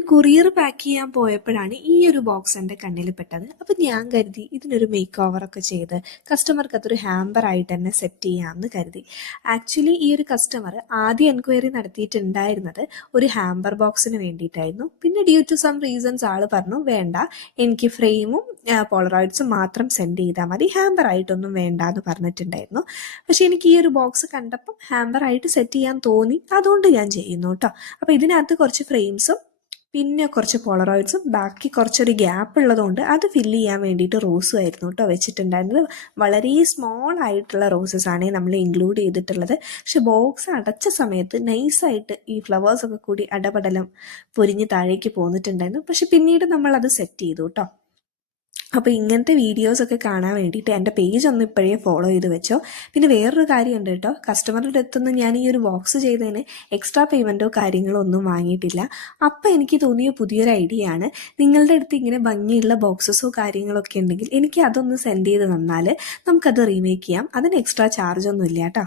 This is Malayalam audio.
ഒരു കൊറിയർ പാക്ക് ചെയ്യാൻ പോയപ്പോഴാണ് ഈ ഒരു ബോക്സ് എൻ്റെ കണ്ണിൽ പെട്ടത്. അപ്പം ഞാൻ കരുതി ഇതിനൊരു മേക്ക് ഓവറൊക്കെ ചെയ്ത് കസ്റ്റമർക്ക് അതൊരു ഹാമ്പർ ആയിട്ട് തന്നെ സെറ്റ് ചെയ്യാമെന്ന് കരുതി. ആക്ച്വലി ഈ ഒരു കസ്റ്റമർ ആദ്യം എൻക്വയറി നടത്തിയിട്ടുണ്ടായിരുന്നത് ഒരു ഹാമ്പർ ബോക്സിന് വേണ്ടിയിട്ടായിരുന്നു. പിന്നെ ഡ്യൂ ടു സം റീസൺസ് ആൾ പറഞ്ഞു വേണ്ട, എനിക്ക് ഫ്രെയിമും പോളറോയിഡ്സും മാത്രം സെൻഡ് ചെയ്താൽ മതി, ഹാമ്പർ ആയിട്ടൊന്നും വേണ്ട എന്ന് പറഞ്ഞിട്ടുണ്ടായിരുന്നു. പക്ഷെ എനിക്ക് ഈ ഒരു ബോക്സ് കണ്ടപ്പം ഹാമ്പർ ആയിട്ട് സെറ്റ് ചെയ്യാൻ തോന്നി, അതുകൊണ്ട് ഞാൻ ചെയ്യുന്നു കേട്ടോ. അപ്പോൾ ഇതിനകത്ത് കുറച്ച് ഫ്രെയിംസും പിന്നെ കുറച്ച് പോളറോയിഡ്സും ബാക്കി കുറച്ചൊരു ഗ്യാപ്പ് ഉള്ളതുകൊണ്ട് അത് ഫില്ല് ചെയ്യാൻ വേണ്ടിയിട്ട് റോസും ആയിരുന്നു കേട്ടോ വെച്ചിട്ടുണ്ടായിരുന്നത്. വളരെ സ്മോൾ ആയിട്ടുള്ള റോസസ് ആണ് നമ്മൾ ഇൻക്ലൂഡ് ചെയ്തിട്ടുള്ളത്. പക്ഷെ ബോക്സ് അടച്ച സമയത്ത് നൈസായിട്ട് ഈ ഫ്ലവേഴ്സൊക്കെ കൂടി അടപടലം പൊരിഞ്ഞ് താഴേക്ക് പോന്നിട്ടുണ്ടായിരുന്നു. പക്ഷെ പിന്നീട് നമ്മൾ അത് സെറ്റ് ചെയ്തു കേട്ടോ. അപ്പോൾ ഇങ്ങനത്തെ വീഡിയോസൊക്കെ കാണാൻ വേണ്ടിയിട്ട് എൻ്റെ പേജ് ഒന്ന് ഇപ്പോഴേ ഫോളോ ചെയ്ത് വെച്ചോ. പിന്നെ വേറൊരു കാര്യമുണ്ട് കേട്ടോ, കസ്റ്റമറുടെ അടുത്തുനിന്ന് ഞാൻ ഈ ഒരു ബോക്സ് ചെയ്തതിന് എക്സ്ട്രാ പേയ്മെൻറ്റോ കാര്യങ്ങളോ ഒന്നും വാങ്ങിയിട്ടില്ല. അപ്പോൾ എനിക്ക് തോന്നിയ പുതിയൊരു ഐഡിയ ആണ്, നിങ്ങളുടെ അടുത്ത് ഇങ്ങനെ ഭംഗിയുള്ള ബോക്സസോ കാര്യങ്ങളൊക്കെ ഉണ്ടെങ്കിൽ എനിക്ക് അതൊന്ന് സെൻഡ് ചെയ്ത് തന്നാൽ നമുക്കത് റീമേക്ക് ചെയ്യാം. അതിന് എക്സ്ട്രാ ചാർജ് ഒന്നും ഇല്ല കേട്ടോ.